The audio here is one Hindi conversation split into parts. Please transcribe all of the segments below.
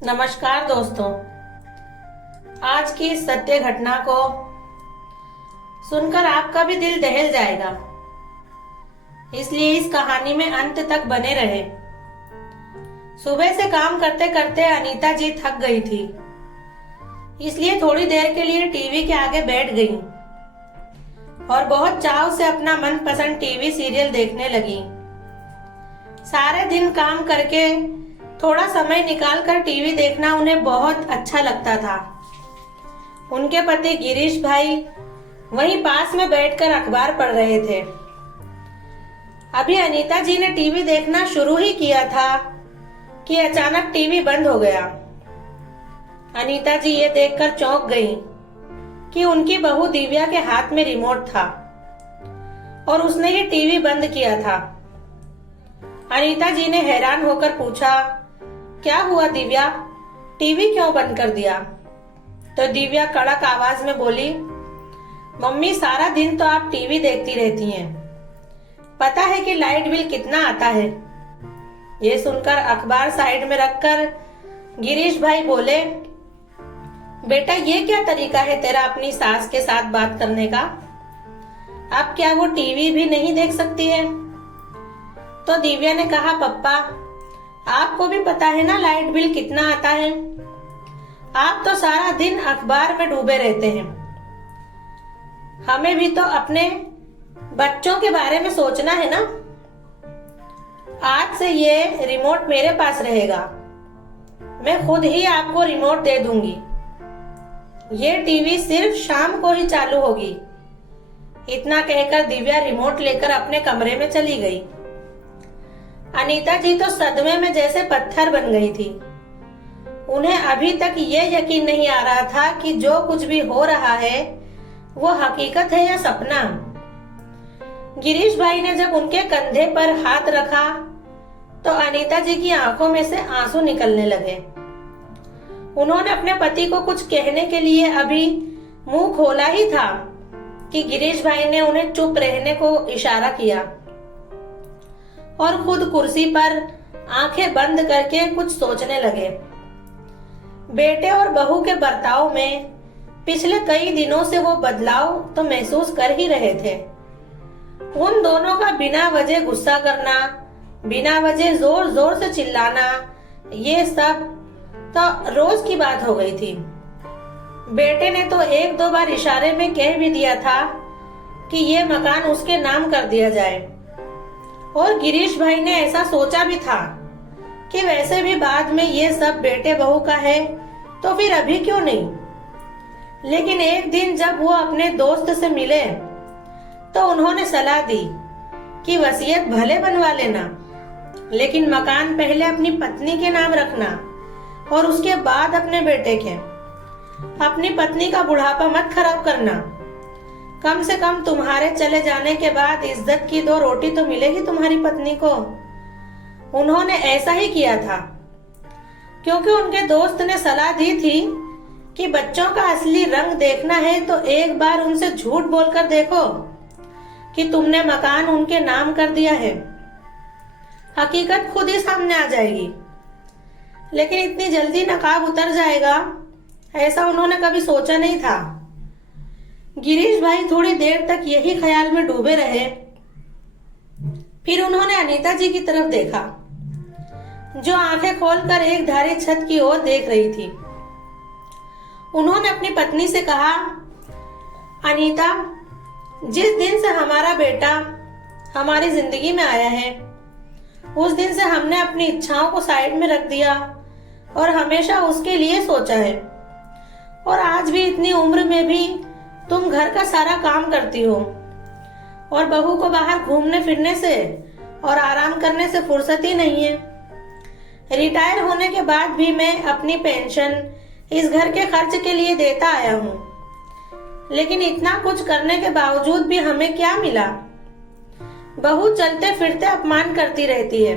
नमस्कार दोस्तों। आज की इस सत्य घटना को सुनकर आपका भी दिल दहल जाएगा, इसलिए इस कहानी में अंत तक बने रहे। सुबह से काम करते करते अनीता जी थक गई थी, इसलिए थोड़ी देर के लिए टीवी के आगे बैठ गई और बहुत चाव से अपना मनपसंद टीवी सीरियल देखने लगी। सारे दिन काम करके थोड़ा समय निकालकर टीवी देखना उन्हें बहुत अच्छा लगता था। उनके पति गिरीश भाई वहीं पास में बैठकर अखबार पढ़ रहे थे। अभी अनीता जी ने टीवी देखना शुरू ही किया था कि अचानक टीवी बंद हो गया। अनीता जी ये देखकर चौंक गईं कि उनकी बहू दिव्या के हाथ में रिमोट था और उसने ही टीवी बंद किया था। अनीता जी ने हैरान होकर पूछा, क्या हुआ दिव्या, टीवी क्यों बंद कर दिया? तो दिव्या कड़क आवाज में बोली, मम्मी सारा दिन तो आप टीवी देखती रहती हैं, पता है कि लाइट बिल कितना आता है? ये सुनकर अखबार साइड में रखकर गिरीश भाई बोले, बेटा ये क्या तरीका है तेरा अपनी सास के साथ बात करने का? अब क्या वो टीवी भी नहीं देख सकती है? तो दिव्या ने कहा, पप्पा आपको भी पता है ना लाइट बिल कितना आता है, आप तो सारा दिन अखबार में डूबे रहते हैं। हमें भी तो अपने बच्चों के बारे में सोचना है ना। आज से ये रिमोट मेरे पास रहेगा, मैं खुद ही आपको रिमोट दे दूंगी। ये टीवी सिर्फ शाम को ही चालू होगी। इतना कहकर दिव्या रिमोट लेकर अपने कमरे में चली गई। अनीता जी तो सदमे में जैसे पत्थर बन गई थी। उन्हें अभी तक ये यकीन नहीं आ रहा था कि जो कुछ भी हो रहा है वो हकीकत है या सपना। गिरीश भाई ने जब उनके कंधे पर हाथ रखा तो अनीता जी की आंखों में से आंसू निकलने लगे। उन्होंने अपने पति को कुछ कहने के लिए अभी मुंह खोला ही था कि गिरीश भाई ने उन्हें चुप रहने को इशारा किया और खुद कुर्सी पर आंखें बंद करके कुछ सोचने लगे। बेटे और बहू के बर्ताव में पिछले कई दिनों से वो बदलाव तो महसूस कर ही रहे थे। उन दोनों का बिना वजह गुस्सा करना, बिना वजह जोर जोर से चिल्लाना, ये सब तो रोज की बात हो गई थी। बेटे ने तो एक दो बार इशारे में कह भी दिया था कि ये मकान उसके नाम कर दिया जाए, और गिरीश भाई ने ऐसा सोचा भी था कि वैसे भी बाद में ये सब बेटे बहू का है तो फिर अभी क्यों नहीं। लेकिन एक दिन जब वो अपने दोस्त से मिले तो उन्होंने सलाह दी कि वसीयत भले बनवा लेना, लेकिन मकान पहले अपनी पत्नी के नाम रखना और उसके बाद अपने बेटे के। अपनी पत्नी का बुढ़ापा मत खराब करना, कम से कम तुम्हारे चले जाने के बाद इज्जत की दो रोटी तो मिलेगी तुम्हारी पत्नी को। उन्होंने ऐसा ही किया था क्योंकि उनके दोस्त ने सलाह दी थी कि बच्चों का असली रंग देखना है तो एक बार उनसे झूठ बोलकर देखो कि तुमने मकान उनके नाम कर दिया है। हकीकत खुद ही सामने आ जाएगी। लेकिन इतनी जल्दी नकाब उतर जाएगा ऐसा उन्होंने कभी सोचा नहीं था। गिरीश भाई थोड़ी देर तक यही ख्याल में डूबे रहे। फिर उन्होंने अनीता जी की तरफ देखा, जो आंखें खोलकर एक धारी छत की ओर देख रही थी। उन्होंने अपनी पत्नी से कहा, अनीता, जिस दिन से हमारा बेटा हमारी जिंदगी में आया है उस दिन से हमने अपनी इच्छाओं को साइड में रख दिया और हमेशा उसके लिए सोचा है। और आज भी इतनी उम्र में भी तुम घर का सारा काम करती हो और बहू को बाहर घूमने फिरने से और आराम करने से फुर्सत ही नहीं है। रिटायर होने के बाद भी मैं अपनी पेंशन इस घर के खर्च के लिए देता आया हूँ, लेकिन इतना कुछ करने के बावजूद भी हमें क्या मिला? बहू चलते फिरते अपमान करती रहती है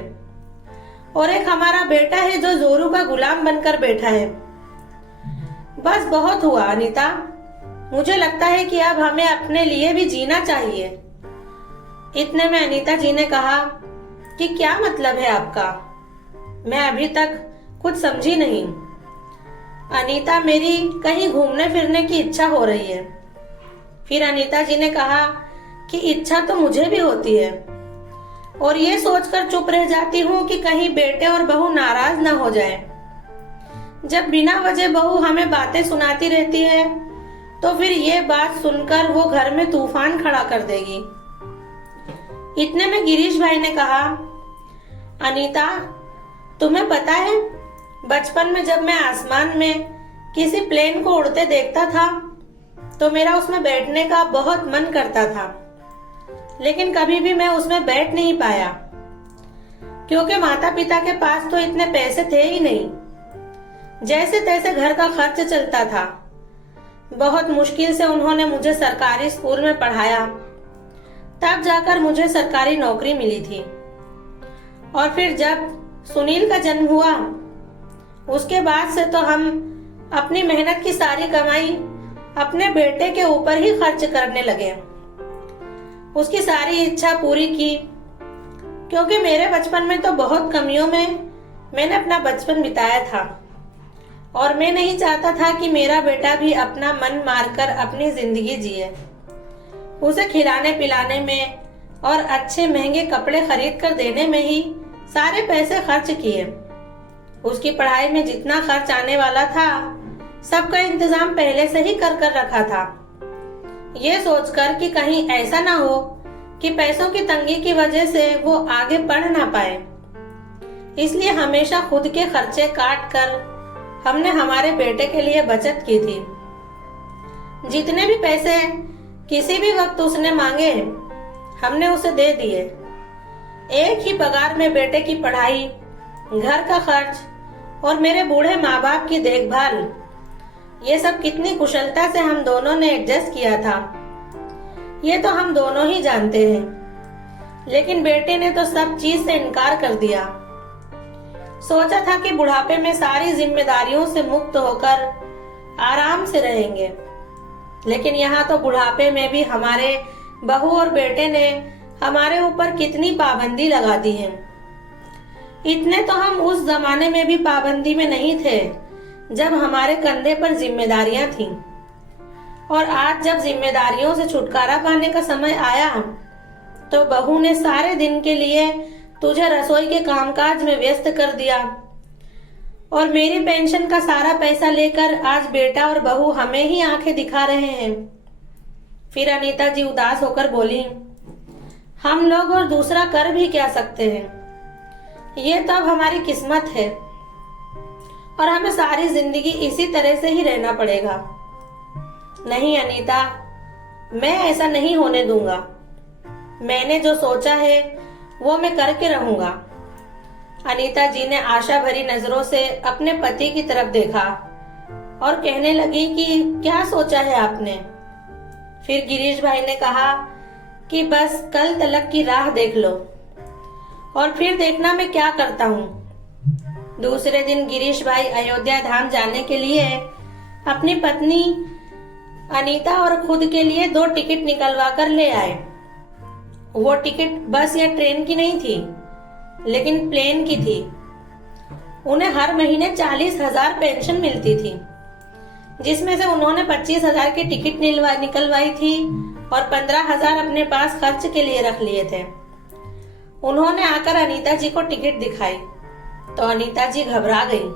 और एक हमारा बेटा है जो जोरू का गुलाम बनकर बैठा है। बस बहुत हुआ अनीता, मुझे लगता है कि अब हमें अपने लिए भी जीना चाहिए। इतने में अनीता जी ने कहा कि क्या मतलब है आपका? मैं अभी तक कुछ समझी नहीं। अनीता, मेरी कहीं घूमने फिरने की इच्छा हो रही है। फिर अनीता जी ने कहा कि इच्छा तो मुझे भी होती है, और ये सोचकर चुप रह जाती हूँ कि कहीं बेटे और बहू नाराज ना हो जाए। जब बिना वजह बहू हमें बातें सुनाती रहती है तो फिर ये बात सुनकर वो घर में तूफान खड़ा कर देगी। इतने में गिरीश भाई ने कहा, अनीता, तुम्हें पता है, बचपन में जब मैं आसमान में किसी प्लेन को उड़ते देखता था तो मेरा उसमें बैठने का बहुत मन करता था, लेकिन कभी भी मैं उसमें बैठ नहीं पाया, क्योंकि माता पिता के पास तो इतने पैसे थे ही नहीं। जैसे तैसे घर का खर्च चलता था। बहुत मुश्किल से उन्होंने मुझे सरकारी स्कूल में पढ़ाया, तब जाकर मुझे सरकारी नौकरी मिली थी। और फिर जब सुनील का जन्म हुआ, उसके बाद से तो हम अपनी मेहनत की सारी कमाई अपने बेटे के ऊपर ही खर्च करने लगे। उसकी सारी इच्छा पूरी की, क्योंकि मेरे बचपन में तो बहुत कमियों में मैंने अपना बचपन बिताया था, और मैं नहीं चाहता था कि मेरा बेटा भी अपना मन मारकर अपनी जिंदगी जिए। उसे खिलाने पिलाने में और अच्छे महंगे कपड़े खरीद कर देने में ही सारे पैसे खर्च किए। उसकी पढ़ाई में जितना खर्च आने वाला था, सबका इंतजाम पहले से ही कर रखा था, ये सोचकर कि कहीं ऐसा ना हो कि पैसों की तंगी की वजह से वो आगे पढ़ ना पाए। इसलिए हमेशा खुद के खर्चे काट कर हमने हमारे बेटे के लिए बचत की थी। जितने भी पैसे किसी भी वक्त उसने मांगे, हमने उसे दे दिए। एक ही पगार में बेटे की पढ़ाई, घर का खर्च और मेरे बूढ़े माँ बाप की देखभाल, ये सब कितनी कुशलता से हम दोनों ने एडजस्ट किया था, ये तो हम दोनों ही जानते हैं। लेकिन बेटे ने तो सब चीज से इनकार कर दिया। सोचा था कि बुढ़ापे में सारी जिम्मेदारियों से मुक्त होकर आराम से रहेंगे, लेकिन यहाँ तो बुढ़ापे में भी हमारे बहू और बेटे ने हमारे ऊपर कितनी पाबंदी लगा दी है। इतने तो हम उस जमाने में भी पाबंदी में नहीं थे जब हमारे कंधे पर जिम्मेदारियां थीं, और आज जब जिम्मेदारियों से छुटकारा पाने का समय आया तो बहू ने सारे दिन के लिए तुझे रसोई के कामकाज में व्यस्त कर दिया, और मेरी पेंशन का सारा पैसा लेकर आज बेटा और बहू हमें ही आंखें दिखा रहे हैं। फिर अनीता जी उदास होकर बोली, हम लोग और दूसरा कर भी क्या सकते हैं, ये तो अब हमारी किस्मत है, और हमें सारी जिंदगी इसी तरह से ही रहना पड़ेगा। नहीं अनीता, मैं ऐसा नहीं होने दूंगा। मैंने जो सोचा है वो मैं करके रहूंगा। अनीता जी ने आशा भरी नजरों से अपने पति की तरफ देखा और कहने लगी कि क्या सोचा है आपने। फिर गिरीश भाई ने कहा कि बस कल तलक की राह देख लो, और फिर देखना मैं क्या करता हूँ। दूसरे दिन गिरीश भाई अयोध्या धाम जाने के लिए अपनी पत्नी अनीता और खुद के लिए 2 टिकट निकलवा कर ले आए। वो टिकट बस या ट्रेन की नहीं थी, लेकिन प्लेन की थी। उन्हें हर महीने 40,000 पेंशन मिलती थी, जिसमें से उन्होंने 25,000 की टिकट निकलवाई थी और 15,000 अपने पास खर्च के लिए रख लिए थे। उन्होंने आकर अनीता जी को टिकट दिखाई तो अनीता जी घबरा गई।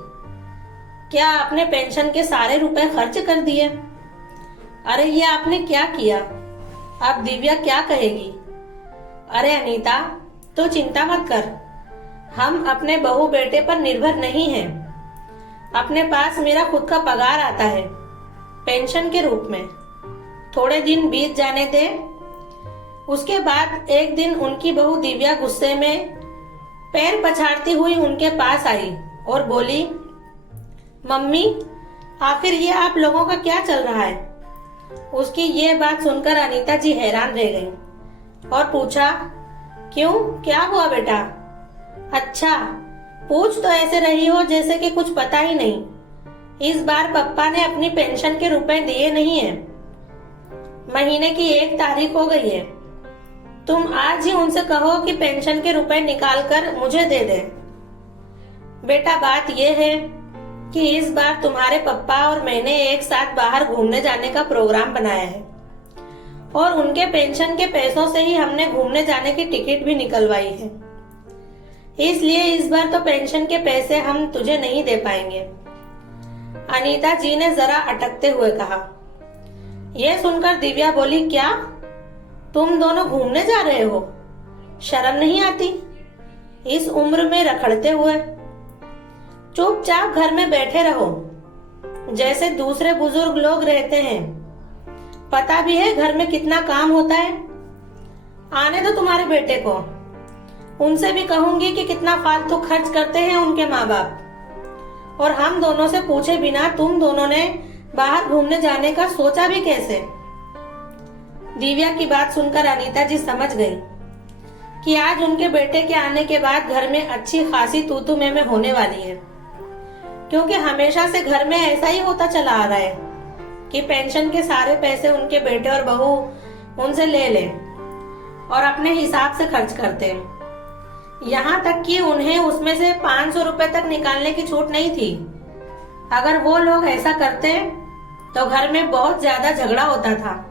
क्या आपने पेंशन के सारे रुपए खर्च कर दिए? अरे ये आपने क्या किया? अब दिव्या क्या कहेगी? अरे अनीता, तो चिंता मत कर, हम अपने बहू बेटे पर निर्भर नहीं हैं। अपने पास मेरा खुद का पगार आता है पेंशन के रूप में। थोड़े दिन बीत जाने दे। उसके बाद एक दिन उनकी बहू दिव्या गुस्से में पैर पछाड़ती हुई उनके पास आई और बोली, मम्मी, आखिर ये आप लोगों का क्या चल रहा है? उसकी ये बात सुनकर अनीता जी हैरान रह गईं और पूछा, क्यों, क्या हुआ बेटा? अच्छा, पूछ तो ऐसे रही हो जैसे कि कुछ पता ही नहीं। इस बार पप्पा ने अपनी पेंशन के रुपए दिए नहीं है। महीने की 1 तारीख हो गई है। तुम आज ही उनसे कहो कि पेंशन के रुपए निकाल कर मुझे दे दे। बेटा, बात यह है कि इस बार तुम्हारे पापा और मैंने एक साथ बाहर घूमने जाने का प्रोग्राम बनाया है और उनके पेंशन के पैसों से ही हमने घूमने जाने की टिकट भी निकलवाई है। इसलिए इस बार तो पेंशन के पैसे हम तुझे नहीं दे पाएंगे। अनीता जी ने जरा अटकते हुए कहा। यह सुनकर दिव्या बोली, क्या तुम दोनों घूमने जा रहे हो? शर्म नहीं आती इस उम्र में रखड़ते हुए? चुपचाप घर में बैठे रहो जैसे दूसरे बुजुर्ग लोग रहते हैं। पता भी है घर में कितना काम होता है। आने दो तुम्हारे बेटे को, उनसे भी कहूंगी कि कितना फालतू खर्च करते हैं उनके माँ बाप। और हम दोनों से पूछे बिना तुम दोनों ने बाहर घूमने जाने का सोचा भी कैसे? दिव्या की बात सुनकर अनीता जी समझ गई कि आज उनके बेटे के आने के बाद घर में अच्छी खासी तू मैं होने वाली है, क्योंकि हमेशा से घर में ऐसा ही होता चला आ रहा है कि पेंशन के सारे पैसे उनके बेटे और बहू उनसे ले ले और अपने हिसाब से खर्च करते हैं। यहाँ तक कि उन्हें उसमें से 500 रुपए तक निकालने की छूट नहीं थी। अगर वो लोग ऐसा करते तो घर में बहुत ज्यादा झगड़ा होता था।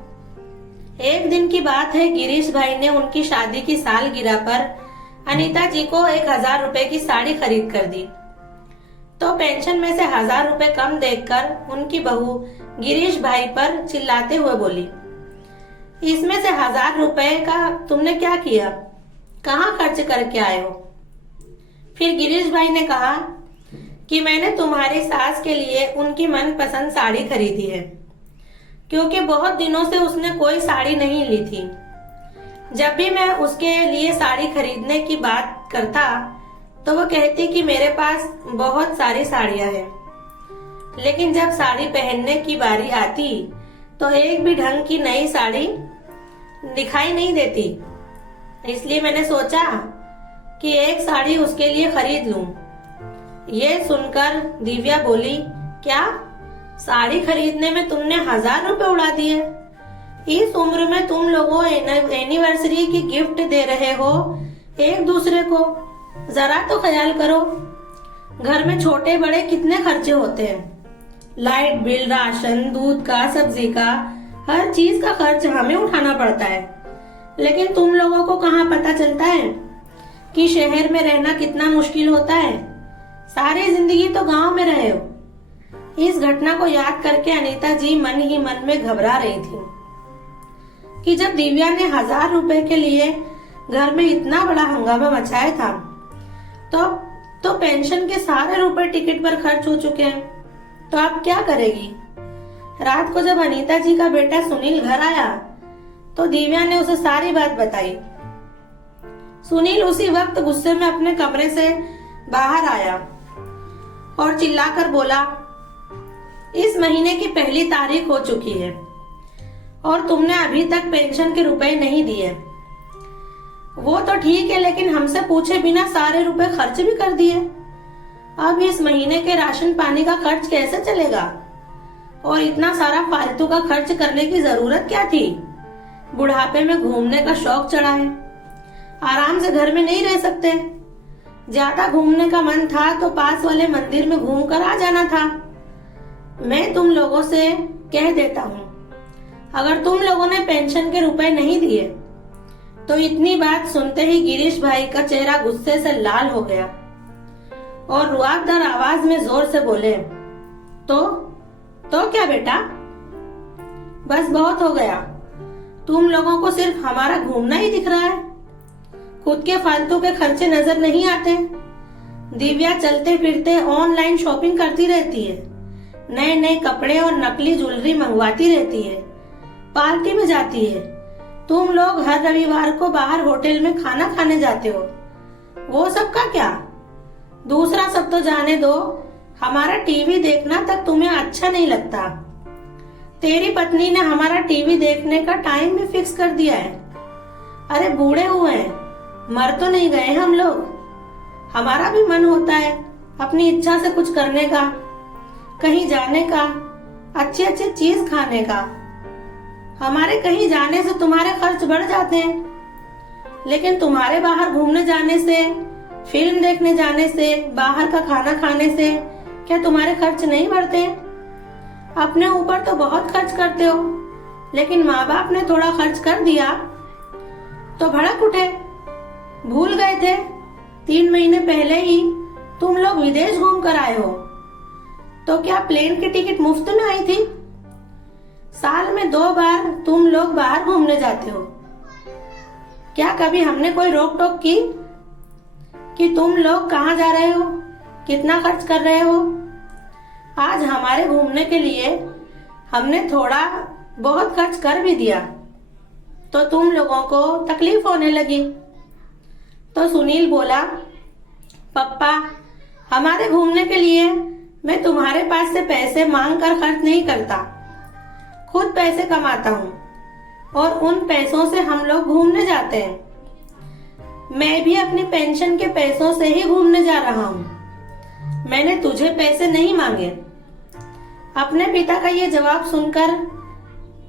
एक दिन की बात है, गिरीश भाई ने उनकी शादी की सालगिरह पर अनीता जी को 1000 रुपए की साड़ी खरीद कर दी। तो पेंशन में से 1000 रुपए कम देखकर उनकी बहू गिरीश भाई पर चिल्लाते हुए बोली, इसमें से 1000 रुपए का तुमने क्या किया? कहाँ खर्च करके आए हो? फिर गिरीश भाई ने कहा कि मैंने तुम्हारी सास के लिए उनकी मनपसंद साड़ी खरीदी है, क्योंकि बहुत दिनों से उसने कोई साड़ी नहीं ली थी। जब भी मैं उसके लिए साड़ी खरीदने की बात करता तो वो कहती कि मेरे पास बहुत सारी साड़ियां हैं, लेकिन जब साड़ी पहनने की बारी आती तो एक भी ढंग की नई साड़ी दिखाई नहीं देती। इसलिए मैंने सोचा कि एक साड़ी उसके लिए खरीद लूं। ये सुनकर दिव्या बोली, क्या साड़ी खरीदने में तुमने 1000 रुपए उड़ा दिए? इस उम्र में तुम लोगों एनिवर्सरी की गिफ्ट दे रहे हो एक दूसरे को, जरा तो ख्याल करो। घर में छोटे बड़े कितने खर्चे होते हैं, लाइट बिल, राशन, दूध का, सब्जी का, हर चीज का खर्च हमें उठाना पड़ता है। लेकिन तुम लोगों को कहाँ पता चलता है कि शहर में रहना कितना मुश्किल होता है। सारी जिंदगी तो गांव में रहे हो। इस घटना को याद करके अनीता जी मन ही मन में घबरा रही थी कि जब दिव्या ने 1000 रुपए के लिए घर में इतना बड़ा हंगामा मचाया था तो पेंशन के सारे रुपए टिकट पर खर्च हो चुके हैं, तो अब क्या करेगी? रात को जब अनीता जी का बेटा सुनील घर आया तो दिव्या ने उसे सारी बात बताई। सुनील उसी वक्त गुस्से में अपने कमरे से बाहर आया और चिल्लाकर बोला, इस महीने की पहली तारीख हो चुकी है और तुमने अभी तक पेंशन के रुपए नहीं दिए। वो तो ठीक है, लेकिन हमसे पूछे बिना सारे रुपए खर्च भी कर दिए। अब इस महीने के राशन पानी का खर्च कैसे चलेगा? और इतना सारा फालतू का खर्च करने की जरूरत क्या थी? बुढ़ापे में घूमने का शौक चढ़ा है, आराम से घर में नहीं रह सकते। ज्यादा घूमने का मन था तो पास वाले मंदिर में घूम कर आ जाना था। मैं तुम लोगों से कह देता हूँ, अगर तुम लोगों ने पेंशन के रुपए नहीं दिए तो इतनी बात सुनते ही गिरीश भाई का चेहरा गुस्से से लाल हो गया और रुआबदार आवाज में जोर से बोले, तो क्या बेटा, बस बहुत हो गया। तुम लोगों को सिर्फ हमारा घूमना ही दिख रहा है, खुद के फालतू के खर्चे नजर नहीं आते। दिव्या चलते फिरते ऑनलाइन शॉपिंग करती रहती है, नए नए कपड़े और नकली ज्वेलरी मंगवाती रहती है, पार्टी में जाती है। तुम लोग हर रविवार को बाहर होटल में खाना खाने जाते हो, वो सब का क्या? दूसरा सब तो जाने दो, हमारा टीवी देखना तक तुम्हें अच्छा नहीं लगता। तेरी पत्नी ने हमारा टीवी देखने का टाइम भी फिक्स कर दिया है। अरे बूढ़े हुए हैं, मर तो नहीं गए हम लोग। हमारा भी मन होता है अपनी इच्छा से कुछ करने का, कहीं जाने का, अच्छी अच्छी चीज खाने का। हमारे कहीं जाने से तुम्हारे खर्च बढ़ जाते हैं, लेकिन तुम्हारे बाहर घूमने जाने से, फिल्म देखने जाने से, बाहर का खाना खाने से क्या तुम्हारे खर्च नहीं बढ़ते? अपने ऊपर तो बहुत खर्च करते हो, लेकिन माँ बाप ने थोड़ा खर्च कर दिया तो भड़क उठे। भूल गए थे 3 महीने पहले ही तुम लोग विदेश घूम कर आए हो। तो क्या प्लेन की टिकट मुफ्त में आई थी? साल में 2 बार तुम लोग बाहर घूमने जाते हो। क्या कभी हमने कोई रोक टोक की कि तुम लोग कहाँ जा रहे हो, कितना खर्च कर रहे हो? आज हमारे घूमने के लिए हमने थोड़ा बहुत खर्च कर भी दिया तो तुम लोगों को तकलीफ होने लगी। तो सुनील बोला, पप्पा, हमारे घूमने के लिए मैं तुम्हारे पास से पैसे मांग कर खर्च नहीं करता, खुद पैसे कमाता हूँ और उन पैसों से हम लोग घूमने जाते हैं। मैं भी अपनी पेंशन के पैसों से ही घूमने जा रहा हूँ, मैंने तुझे पैसे नहीं मांगे। अपने पिता का ये जवाब सुनकर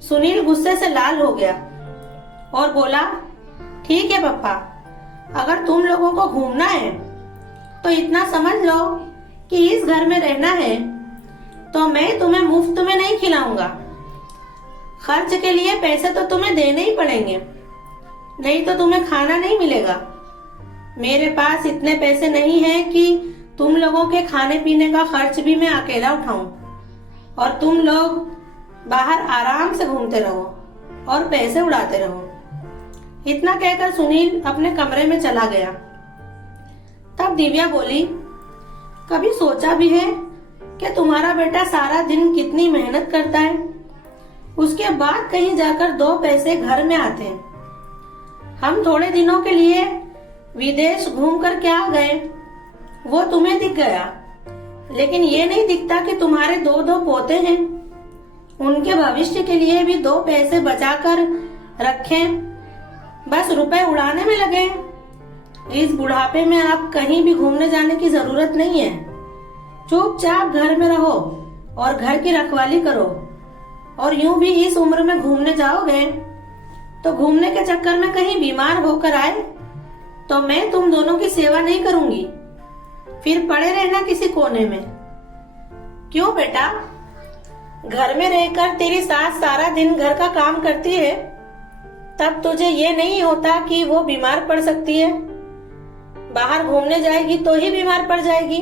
सुनील गुस्से से लाल हो गया और बोला, ठीक है पप्पा, अगर तुम लोगों को घूमना है तो इतना समझ लो कि इस घर में रहना है तो मैं तुम्हें मुफ्त में नहीं खिलाऊंगा। खर्च के लिए पैसे तो तुम्हें देने ही पड़ेंगे, नहीं तो तुम्हें खाना नहीं मिलेगा। मेरे पास इतने पैसे नहीं है कि तुम लोगों के खाने पीने का खर्च भी मैं अकेला उठाऊं और तुम लोग बाहर आराम से घूमते रहो और पैसे उड़ाते रहो। इतना कहकर सुनील अपने कमरे में चला गया। तब दिव्या बोली, कभी सोचा भी है कि तुम्हारा बेटा सारा दिन कितनी मेहनत करता है, उसके बाद कहीं जाकर 2 पैसे घर में आते हैं। हम थोड़े दिनों के लिए विदेश घूम कर क्या गए वो तुम्हें दिख गया, लेकिन ये नहीं दिखता कि तुम्हारे 2 पोते हैं, उनके भविष्य के लिए भी 2 पैसे बचाकर रखें, बस रुपए उड़ाने में लगे। इस बुढ़ापे में आप कहीं भी घूमने जाने की जरूरत नहीं है। चुपचाप घर में रहो और घर की रखवाली करो, और यूं भी इस उम्र में घूमने जाओगे तो घूमने के चक्कर में कहीं बीमार होकर आए तो मैं तुम दोनों की सेवा नहीं करूंगी, फिर पड़े रहना किसी कोने में। क्यों बेटा, घर में रहकर तेरी सास सारा दिन घर का काम करती है, तब तुझे ये नहीं होता कि वो बीमार पड़ सकती है? बाहर घूमने जाएगी तो ही बीमार पड़ जाएगी।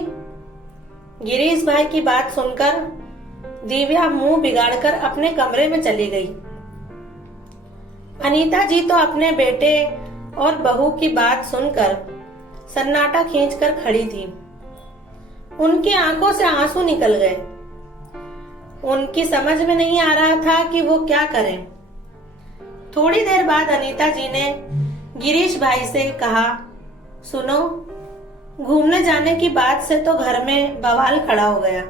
गिरीश भाई की बात सुनकर दिव्या मुंह बिगाड़कर अपने कमरे में चली गई। अनीता जी तो अपने बेटे और बहू की बात सुनकर सन्नाटा खींचकर खड़ी थी। उनकी आंखों से आंसू निकल गए। उनकी समझ में नहीं आ रहा था कि वो क्या करें। थोड़ी देर बाद अनीता जी ने गिरीश भाई से कहा, सुनो, घूमने जाने की बात से तो घर में बवाल खड़ा हो गया।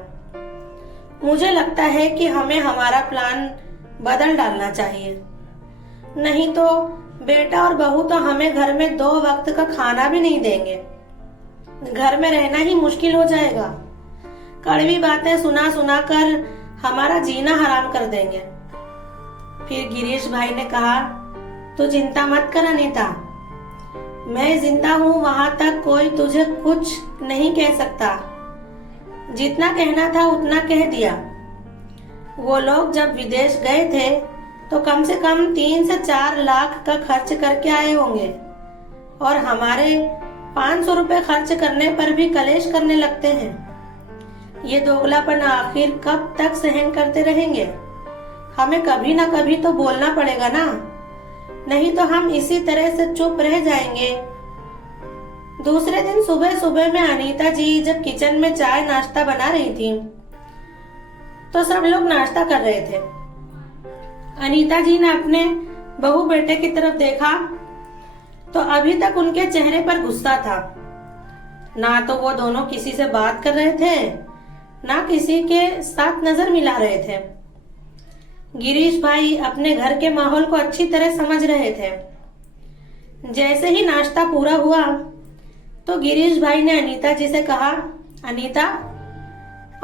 मुझे लगता है कि हमें हमारा प्लान बदल डालना चाहिए, नहीं तो बेटा और बहू तो हमें घर में 2 वक्त का खाना भी नहीं देंगे। घर में रहना ही मुश्किल हो जाएगा। कड़वी बातें सुना सुना कर हमारा जीना हराम कर देंगे। फिर गिरीश भाई ने कहा, तू चिंता मत कर अनीता, मैं जिंदा हूँ वहां तक कोई तुझे कुछ नहीं कह सकता। जितना कहना था उतना कह दिया। वो लोग जब विदेश गए थे तो कम से कम 3 से 4 लाख का खर्च करके आए होंगे, और हमारे 500 रुपए खर्च करने पर भी कलेश करने लगते हैं। ये दोगलापन आखिर कब तक सहन करते रहेंगे? हमें कभी ना कभी तो बोलना पड़ेगा ना, नहीं तो हम इसी तरह से चुप रह जाएंगे। दूसरे दिन सुबह सुबह में अनीता जी जब किचन में चाय नाश्ता बना रही थी तो सब लोग नाश्ता कर रहे थे। अनीता जी ने अपने बहू बेटे की तरफ देखा तो अभी तक उनके चेहरे पर गुस्सा था। ना तो वो दोनों किसी से बात कर रहे थे, ना किसी के साथ नजर मिला रहे थे। गिरीश भाई अपने घर के माहौल को अच्छी तरह समझ रहे थे। जैसे ही नाश्ता पूरा हुआ तो गिरीश भाई ने अनीता जी से कहा, अनीता,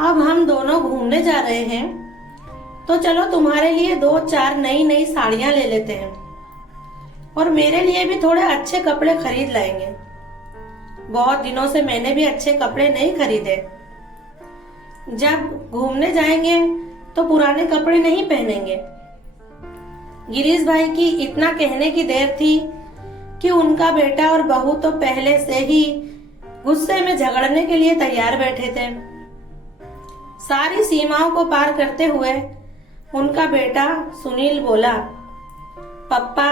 अब हम दोनों घूमने जा रहे हैं तो चलो तुम्हारे लिए 2-4 नई नई साड़ियां ले लेते हैं, और मेरे लिए भी थोड़े अच्छे कपड़े खरीद लाएंगे। बहुत दिनों से मैंने भी अच्छे कपड़े नहीं खरीदे। जब घूमने जाएंगे तो पुराने कपड़े नहीं पहनेंगे। गिरीश भाई की इतना कहने की देर थी कि उनका बेटा और बहू तो पहले से ही गुस्से में झगड़ने के लिए तैयार बैठे थे। सारी सीमाओं को पार करते हुए उनका बेटा सुनील बोला, पप्पा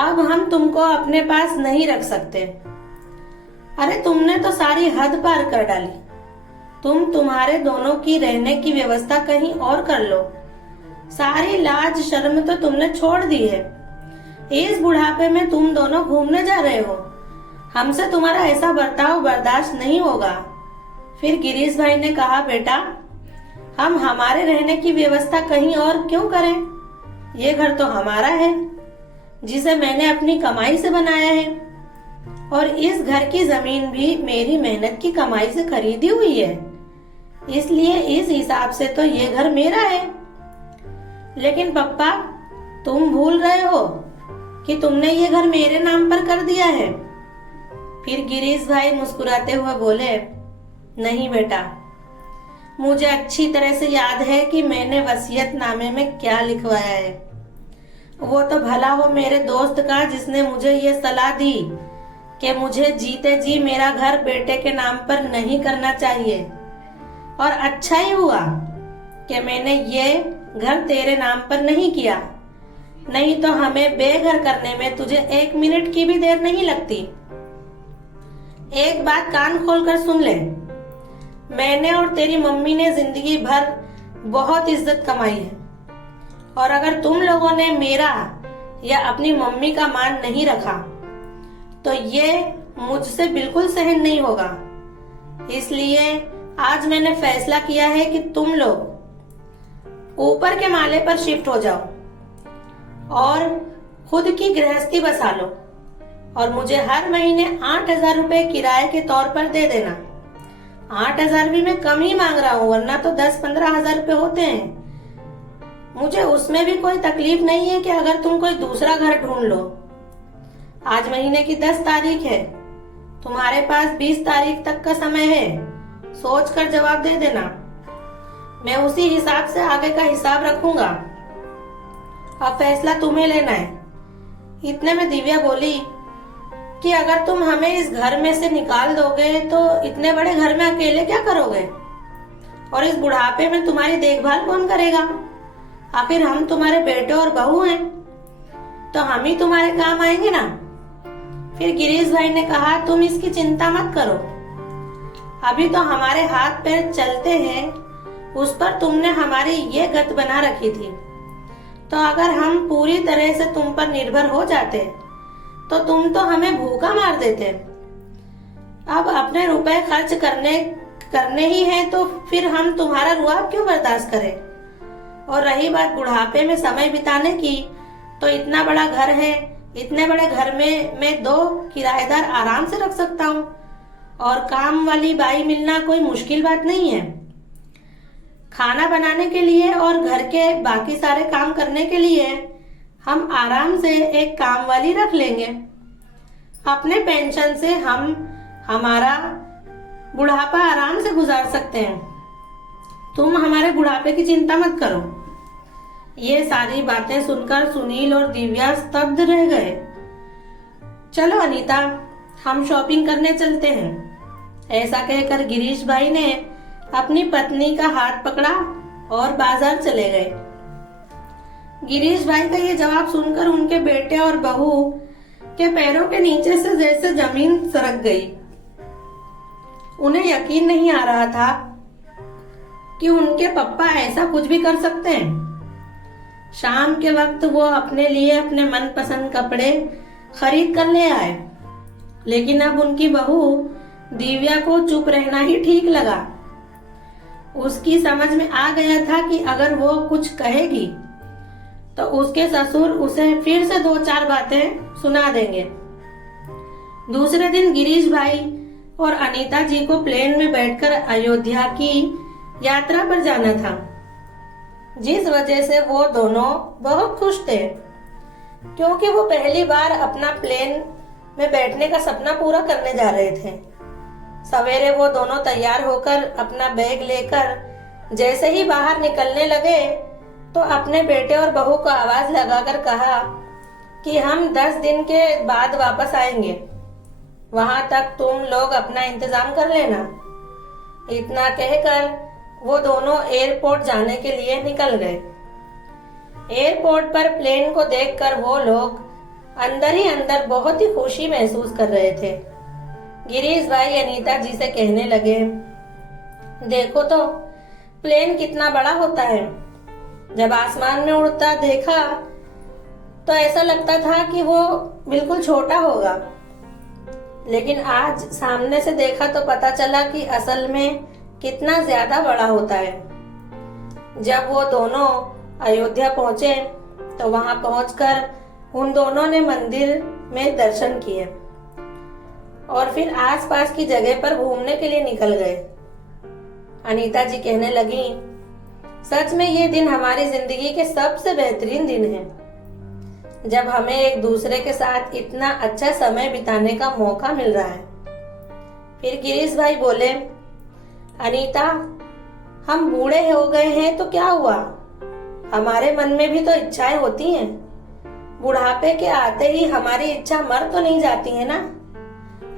अब हम तुमको अपने पास नहीं रख सकते। अरे तुमने तो सारी हद पार कर डाली। तुम्हारे दोनों की रहने की व्यवस्था कहीं और कर लो। सारी लाज शर्म तो तुमने छोड़ दी है। इस बुढ़ापे में तुम दोनों घूमने जा रहे हो। हमसे तुम्हारा ऐसा बर्ताव बर्दाश्त नहीं होगा। फिर गिरीश भाई ने कहा, बेटा हम हमारे रहने की व्यवस्था कहीं और क्यों करें? ये घर तो हमारा है, जिसे मैंने अपनी कमाई से बनाया है, और इस घर की जमीन भी मेरी मेहनत की कमाई से खरीदी हुई है। इसलिए इस हिसाब से तो ये घर मेरा है। लेकिन पप्पा तुम भूल रहे हो कि तुमने ये घर मेरे नाम पर कर दिया है। फिर गिरीश भाई मुस्कुराते हुए बोले, नहीं बेटा, मुझे अच्छी तरह से याद है कि मैंने वसीयतनामे में क्या लिखवाया है। वो तो भला हो मेरे दोस्त का जिसने मुझे ये सलाह दी कि मुझे जीते जी मेरा घर बेटे के नाम पर नहीं करना चाहिए। और अच्छा ही हुआ कि मैंने ये घर तेरे नाम पर नहीं किया, नहीं तो हमें बेघर करने में तुझे 1 मिनट की भी देर नहीं लगती। एक बात कान खोलकर सुन ले, मैंने और तेरी मम्मी ने जिंदगी भर बहुत इज्जत कमाई है, और अगर तुम लोगों ने मेरा या अपनी मम्मी का मान नहीं रखा तो ये मुझसे बिल्कुल सहन नहीं होगा। इसलिए आज मैंने फैसला किया है कि तुम लोग ऊपर के माले पर शिफ्ट हो जाओ और खुद की गृहस्थी बसा लो, और मुझे हर महीने 8,000 रुपए किराए के तौर पर दे देना। 8,000 भी मैं कम ही मांग रहा हूँ, वरना तो 10-15 हजार रुपए होते हैं। मुझे उसमें भी कोई तकलीफ नहीं है कि अगर तुम कोई दूसरा घर ढूंढ लो। आज महीने की 10 तारीख है, तुम्हारे पास 20 तारीख तक का समय है। सोच कर जवाब दे देना, मैं उसी हिसाब से आगे का हिसाब रखूंगा। अब फैसला तुम्हें लेना है। इतने में दिव्या बोली कि अगर तुम हमें इस घर में से निकाल दोगे तो इतने बड़े घर में अकेले क्या करोगे, और इस बुढ़ापे में तुम्हारी देखभाल कौन करेगा? आखिर हम तुम्हारे बेटे और बहू हैं, तो हम ही तुम्हारे काम आएंगे ना। फिर गिरीश भाई ने कहा, तुम इसकी चिंता मत करो, अभी तो हमारे हाथ पैर चलते हैं, उस पर तुमने हमारी ये गत बना रखी थी। तो अगर हम पूरी तरह से तुम पर निर्भर हो जाते तो तुम तो हमें भूखा मार देते। अब अपने रुपए खर्च करने ही हैं, तो फिर हम तुम्हारा रुआब क्यों बर्दाश्त करें? और रही बात बुढ़ापे में समय बिताने की, तो इतना बड़ा घर है, इतने बड़े घर में मैं 2 किराएदार आराम से रख सकता हूँ, और काम वाली बाई मिलना कोई मुश्किल बात नहीं है। खाना बनाने के लिए और घर के बाकी सारे काम करने के लिए हम आराम से एक काम वाली रख लेंगे। अपने पेंशन से हम हमारा बुढ़ापा आराम से गुजार सकते हैं। तुम हमारे बुढ़ापे की चिंता मत करो। ये सारी बातें सुनकर सुनील और दिव्या स्तब्ध रह गए। चलो अनीता, हम शॉपिंग करने चलते हैं। ऐसा कहकर गिरीश भाई ने अपनी पत्नी का हाथ पकड़ा और बाजार चले गए। गिरीश भाई का ये जवाब सुनकर उनके बेटे और बहू के पैरों के नीचे से जैसे जमीन सरक गई। उन्हें यकीन नहीं आ रहा था कि उनके पप्पा ऐसा कुछ भी कर सकते हैं। शाम के वक्त वो अपने लिए अपने मनपसंद कपड़े खरीद कर ले आए, लेकिन अब उनकी बहू दिव्या को चुप रहना ही ठीक लगा। उसकी समझ में आ गया था कि अगर वो कुछ कहेगी तो उसके ससुर उसे फिर से 2-4 बातें सुना देंगे। दूसरे दिन गिरीश भाई और अनीता जी को प्लेन में बैठकर अयोध्या की यात्रा पर जाना था, जिस वजह से वो दोनों बहुत खुश थे, क्योंकि वो पहली बार अपना प्लेन में बैठने का सपना पूरा करने जा रहे थे। सवेरे वो दोनों तैयार होकर अपना बैग लेकर जैसे ही बाहर निकलने लगे तो अपने बेटे और बहू को आवाज लगाकर कहा कि हम 10 दिन के बाद वापस आएंगे, वहां तक तुम लोग अपना इंतजाम कर लेना। इतना कहकर वो दोनों एयरपोर्ट जाने के लिए निकल गए। एयरपोर्ट पर प्लेन को देखकर वो लोग अंदर ही अंदर बहुत ही खुशी महसूस कर रहे थे। गिरीश भाई अनीता जी से कहने लगे, देखो तो प्लेन कितना बड़ा होता है। जब आसमान में उड़ता देखा तो ऐसा लगता था कि वो बिल्कुल छोटा होगा, लेकिन आज सामने से देखा तो पता चला कि असल में कितना ज्यादा बड़ा होता है। जब वो दोनों अयोध्या पहुंचे तो वहां पहुंचकर उन दोनों ने मंदिर में दर्शन किए और फिर आसपास की जगह पर घूमने के लिए निकल गए। अनीता जी कहने लगी, सच में ये दिन हमारी जिंदगी के सबसे बेहतरीन दिन है, जब हमें एक दूसरे के साथ इतना अच्छा समय बिताने का मौका मिल रहा है। फिर गिरीश भाई बोले, अनीता, हम बूढ़े हो गए हैं तो क्या हुआ, हमारे मन में भी तो इच्छाएं होती हैं। बुढ़ापे के आते ही हमारी इच्छा मर तो नहीं जाती है ना।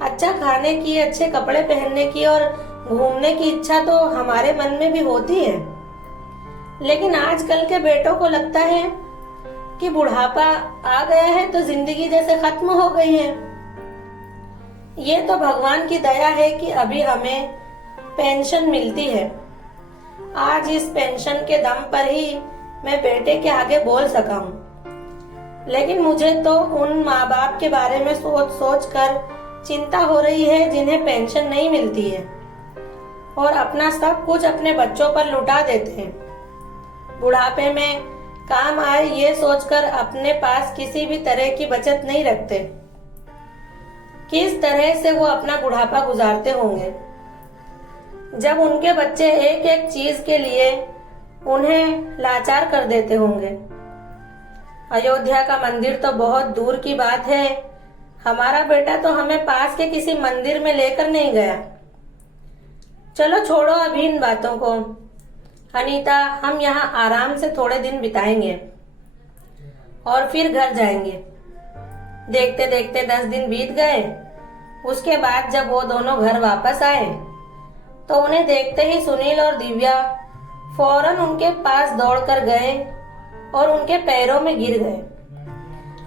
अच्छा खाने की, अच्छे कपड़े पहनने की और घूमने की इच्छा तो हमारे मन में भी होती है, लेकिन आजकल के बेटों को लगता है कि बुढ़ापा आ गया है तो जिंदगी जैसे खत्म हो गई है। ये तो भगवान की दया है कि अभी हमें पेंशन मिलती है। आज इस पेंशन के दम पर ही मैं बेटे के आगे बोल सका हूँ, लेकिन मुझे तो उन माँ बाप के बारे में सोच सोच कर चिंता हो रही है जिन्हें पेंशन नहीं मिलती है और अपना सब कुछ अपने बच्चों पर लुटा देते हैं। बुढ़ापे में काम आए ये सोचकर अपने पास किसी भी तरह की बचत नहीं रखते। किस तरह से वो अपना बुढ़ापा गुजारते होंगे, जब उनके बच्चे एक एक चीज के लिए उन्हें लाचार कर देते होंगे। अयोध्या का मंदिर तो बहुत दूर की बात है, हमारा बेटा तो हमें पास के किसी मंदिर में लेकर नहीं गया। चलो छोड़ो अभी इन बातों को। अनीता, हम यहाँ आराम से थोड़े दिन बिताएंगे और फिर घर जाएंगे। देखते देखते 10 दिन बीत गए। उसके बाद जब वो दोनों घर वापस आए तो उन्हें देखते ही सुनील और दिव्या फौरन उनके पास दौड़कर गए और उनके पैरों में गिर गए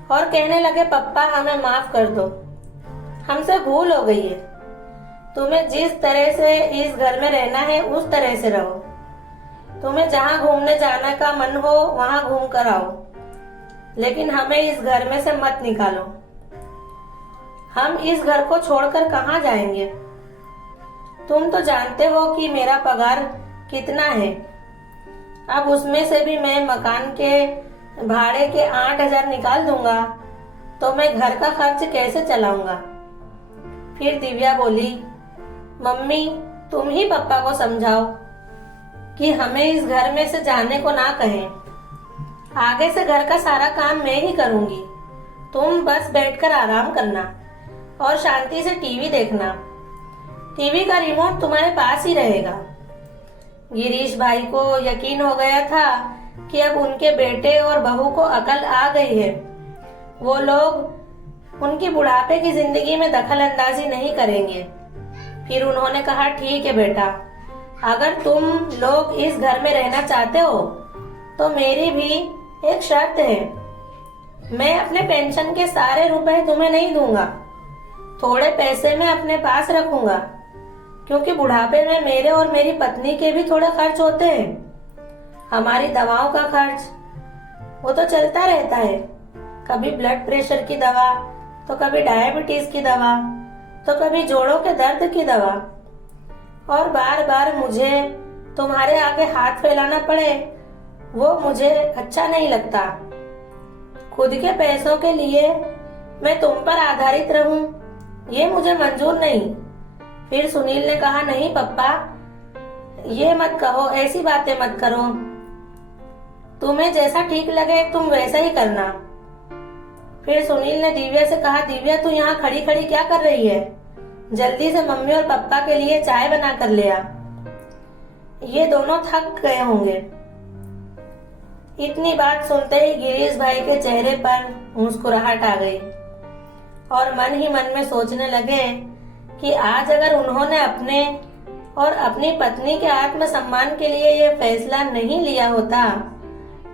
और कहने लगे, पप्पा हमें माफ कर दो, हमसे भूल हो गई है। तुम्हें जिस तरह से इस घर में रहना है उस तरह से रहो। तुम्हें जहाँ घूमने जाने का मन हो वहां घूम कर आओ, लेकिन हमें इस घर में से मत निकालो। हम इस घर को छोड़कर कहाँ जाएंगे? तुम तो जानते हो कि मेरा पगार कितना है। अब उसमें से भी मैं मकान के भाड़े के 8,000 निकाल दूंगा तो मैं घर का खर्च कैसे चलाऊंगा? फिर दिव्या बोली, मम्मी तुम ही पापा को समझाओ कि हमें इस घर में से जाने को ना कहें। आगे से घर का सारा काम मैं ही करूंगी, तुम बस बैठकर आराम करना और शांति से टीवी देखना। टीवी का रिमोट तुम्हारे पास ही रहेगा। गिरीश भाई को यकीन हो गया था कि अब उनके बेटे और बहू को अकल आ गई है। वो लोग उनकी बुढ़ापे की जिंदगी में दखल अंदाजी नहीं करेंगे। फिर उन्होंने कहा, ठीक है बेटा, अगर तुम लोग इस घर में रहना चाहते हो तो मेरी भी एक शर्त है। मैं अपने पेंशन के सारे रुपए तुम्हें नहीं दूंगा, थोड़े पैसे मैं अपने पास रखूंगा, क्योंकि बुढ़ापे में मेरे और मेरी पत्नी के भी थोड़े खर्च होते हैं। हमारी दवाओं का खर्च वो तो चलता रहता है, कभी ब्लड प्रेशर की दवा तो कभी डायबिटीज की दवा तो कभी जोड़ों के दर्द की दवा, और बार बार मुझे तुम्हारे आगे हाथ फैलाना पड़े वो मुझे अच्छा नहीं लगता। खुद के पैसों के लिए मैं तुम पर आधारित रहूं ये मुझे मंजूर नहीं। फिर सुनील ने कहा, नहीं पप्पा ये मत कहो, ऐसी बातें मत करो, तुम्हें जैसा ठीक लगे तुम वैसा ही करना। फिर सुनील ने दिव्या से कहा, दिव्या तू यहाँ खड़ी खड़ी क्या कर रही है? जल्दी से मम्मी और पापा के लिए चाय बना कर ले आ। ये दोनों थक गए होंगे। इतनी बात सुनते ही गिरीश भाई के चेहरे पर मुस्कुराहट आ गई और मन ही मन में सोचने लगे कि आज अगर उन्होंने अपने और अपनी पत्नी के आत्मसम्मान के लिए ये फैसला नहीं लिया होता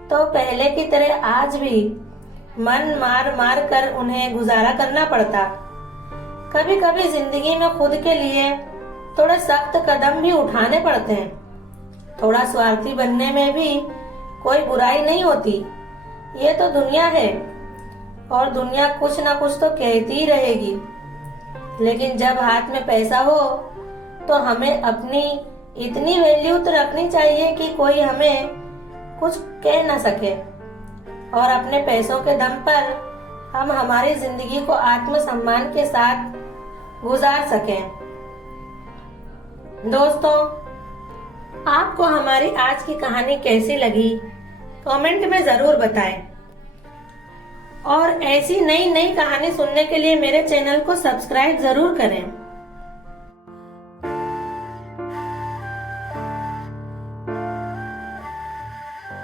तो पहले की तरह आज भी मन मार मार कर उन्हें गुजारा करना पड़ता। कभी कभी जिंदगी में खुद के लिए थोड़े सख्त कदम भी उठाने पड़ते हैं। थोड़ा स्वार्थी बनने में भी कोई बुराई नहीं होती। ये तो दुनिया है और दुनिया कुछ ना कुछ तो कहती ही रहेगी, लेकिन जब हाथ में पैसा हो तो हमें अपनी इतनी वैल्यू तो रखनी चाहिए कि कोई हमें कुछ कह ना सके और अपने पैसों के दम पर हम हमारी जिंदगी को आत्मसम्मान के साथ गुजार सकें। दोस्तों, आपको हमारी आज की कहानी कैसी लगी कमेंट में जरूर बताएं और ऐसी नई नई कहानी सुनने के लिए मेरे चैनल को सब्सक्राइब जरूर करें।